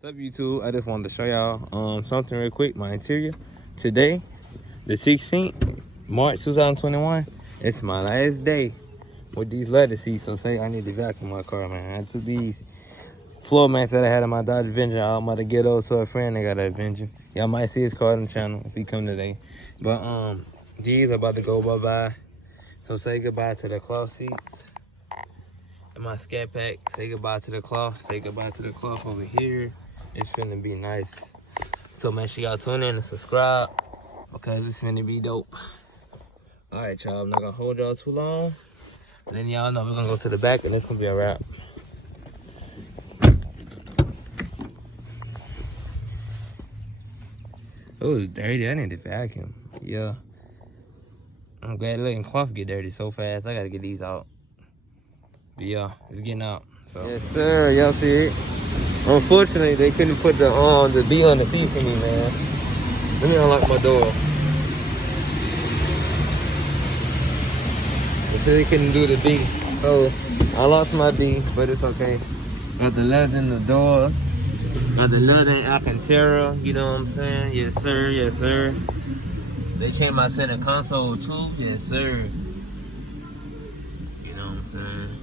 What's up, YouTube? I just wanted to show y'all something real quick. My interior today, the 16th March 2021. It's my last day with these leather seats. So say I need to vacuum my car, man. I took these floor mats that I had in my Dodge Avenger. I'm about to get those to a friend that got an Avenger. Y'all might see his car on the channel if he come today. But these are about to go bye-bye. So say goodbye to the cloth seats. And my scat pack, say goodbye to the cloth. Say goodbye to the cloth over here. It's finna be nice. So make sure y'all tune in and subscribe because it's finna be dope. Alright, y'all. I'm not gonna hold y'all too long. Then y'all know we're gonna go to the back and it's gonna be a wrap. Oh, it's dirty. I need to vacuum. Yeah. I'm glad letting cloth get dirty so fast. I gotta get these out. But yeah, it's getting out. So yes, sir. Y'all see it? Unfortunately, they couldn't put the B on the seat for me, man. Let me unlock my door. They said they couldn't do the B, so I lost my B, but it's okay. Got the leather in the doors. Got the leather in Alcantara. You know what I'm saying? Yes, sir. Yes, sir. They changed my center console too. Yes, sir. You know what I'm saying?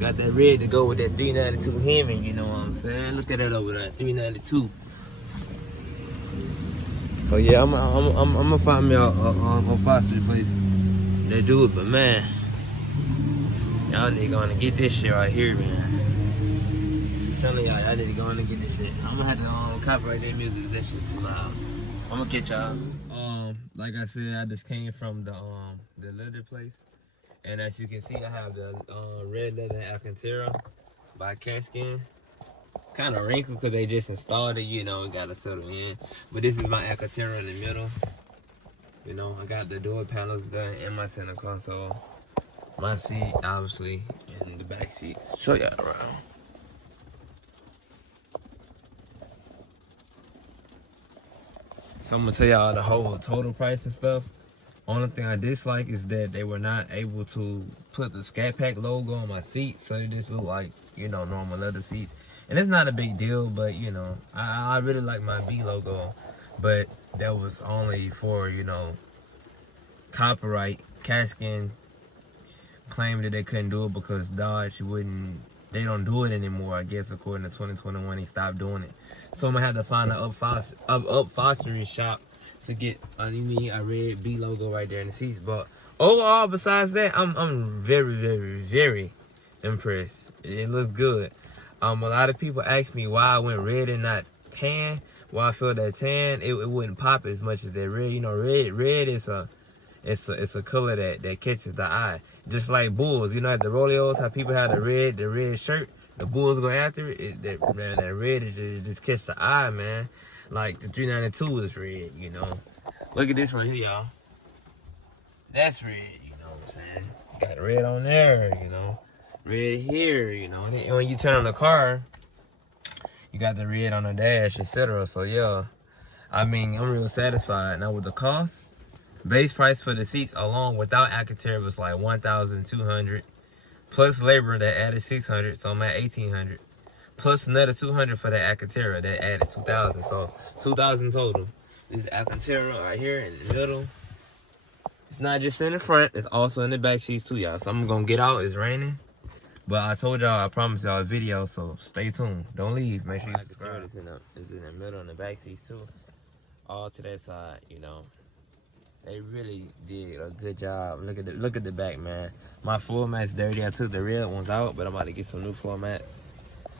Got that red to go with that 392 Hemi, you know what I'm saying? Look at that over there, 392. So yeah, I'm gonna find me a upholstery place that do it, but man, y'all need to go on and get this shit right here, man. I'm telling y'all need to go on and get this shit. I'm gonna have to copyright their music. That shit too loud. I'm gonna get y'all. Like I said, I just came from the leather place. And as you can see, I have the red leather Alcantara by Katzkin. Kind of wrinkled because they just installed it, you know, it got to settle in. But this is my Alcantara in the middle. You know, I got the door panels done and my center console. My seat, obviously, and the back seats. Show y'all around. So I'm going to tell y'all the whole total price and stuff. Only thing I dislike is that they were not able to put the scatpack logo on my seat, so it just looked like, you know, normal leather seats. And it's not a big deal, but you know, I really like my B logo, but that was only for, you know, copyright. Katzkin claimed that they couldn't do it because Dodge they don't do it anymore, I guess, according to 2021, they stopped doing it. So I'm gonna have to find an upholstery shop to get a red B logo right there in the seats. But overall, besides that, I'm very, very, very impressed. It looks good. A lot of people ask me why I went red and not tan. Why I feel that tan it wouldn't pop as much as that red. You know, red is a color that catches the eye. Just like bulls, you know, at the rodeos, how people have the red shirt, the bulls go after it. That red is just catch the eye, man. Like the 392 is red, you know. Look at this right here, y'all. That's red, you know what I'm saying? Got red on there, you know. Red here, you know. And when you turn on the car, you got the red on the dash, etc. So yeah, I mean, I'm real satisfied. Now with the cost, base price for the seats alone without Alcantara was like $1,200. Plus labor that added $600, so I'm at $1,800. Plus another $200 for that Alcantara that added $2,000, so $2,000 total. This Alcantara right here in the middle. It's not just in the front; it's also in the back seats too, y'all. So I'm gonna get out. It's raining, but I told y'all, I promised y'all a video, so stay tuned. Don't leave. Make sure you subscribe. It's in the middle and the back seats too. All to that side, you know. They really did a good job. Look at the back, man. My floor mat's dirty. I took the red ones out, but I'm about to get some new floor mats.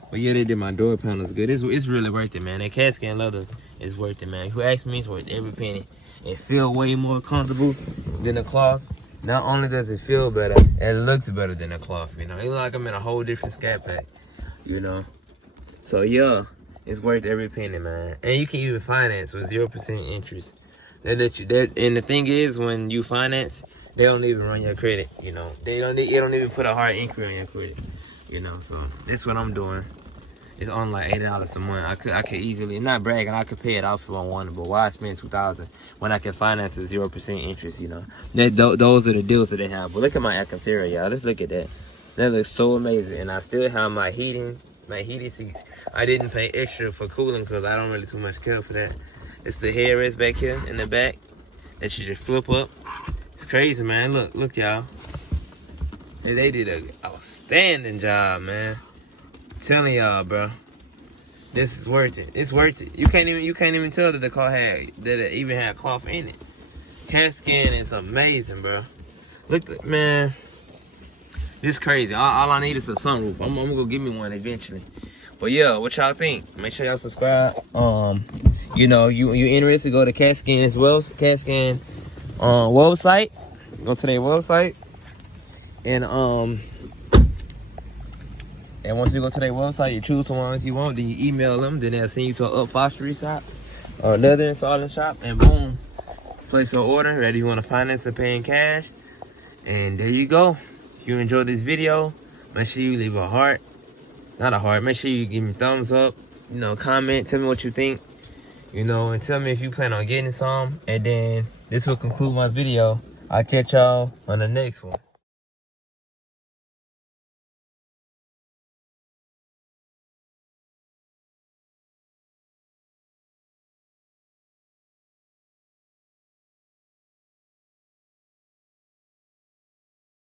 But yeah, they did my door panels good. It's really worth it, man. That Katzkin leather is worth it, man. If you ask me, it's worth every penny. It feels way more comfortable than the cloth. Not only does it feel better, it looks better than the cloth, you know. It's like I'm in a whole different scat pack, you know. So yeah, it's worth every penny, man. And you can even finance with 0% interest. They let you that, and the thing is, when you finance, they don't even run your credit, you know. They don't even put a hard inquiry on your credit, you know. So that's what I'm doing. It's on like $80 a month. I could easily, not bragging, I could pay it off if I wanted, but why spend $2,000 when I can finance at 0% interest, you know? Those are the deals that they have. But look at my Alcantara, y'all. Let's look at that. That looks so amazing. And I still have my heating My heated seats. I didn't pay extra for cooling because I don't really too much care for that. It's the headrest back here in the back that you just flip up. It's crazy, man. Look, y'all. They did an outstanding job, man. I'm telling y'all, bro. This is worth it. It's worth it. You can't even tell that the car it even had cloth in it. Katzkin is amazing, bro. Look, man. This crazy. All I need is a sunroof. I'm gonna go get me one eventually. But yeah, what y'all think? Make sure y'all subscribe. You know, you interested, go to Katzkin as well. Katzkin website. Go to their website. And once you go to their website, you choose the ones you want, then you email them, then they'll send you to an Upholstery shop or another installing shop, and boom, place your order. Whether you want to finance or pay in cash. And there you go. If you enjoyed this video, make sure you leave a heart. Not a heart. Make sure you give me a thumbs up. You know, comment. Tell me what you think. You know, and tell me if you plan on getting some. And then this will conclude my video. I'll catch y'all on the next one.